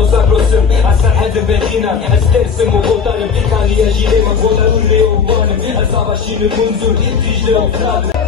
stato sacrosanto, a sarhad bedina, a stersim u votarim, kali ya jile ma votarul le ubanim, a sabashin munzur, tijde u fladr.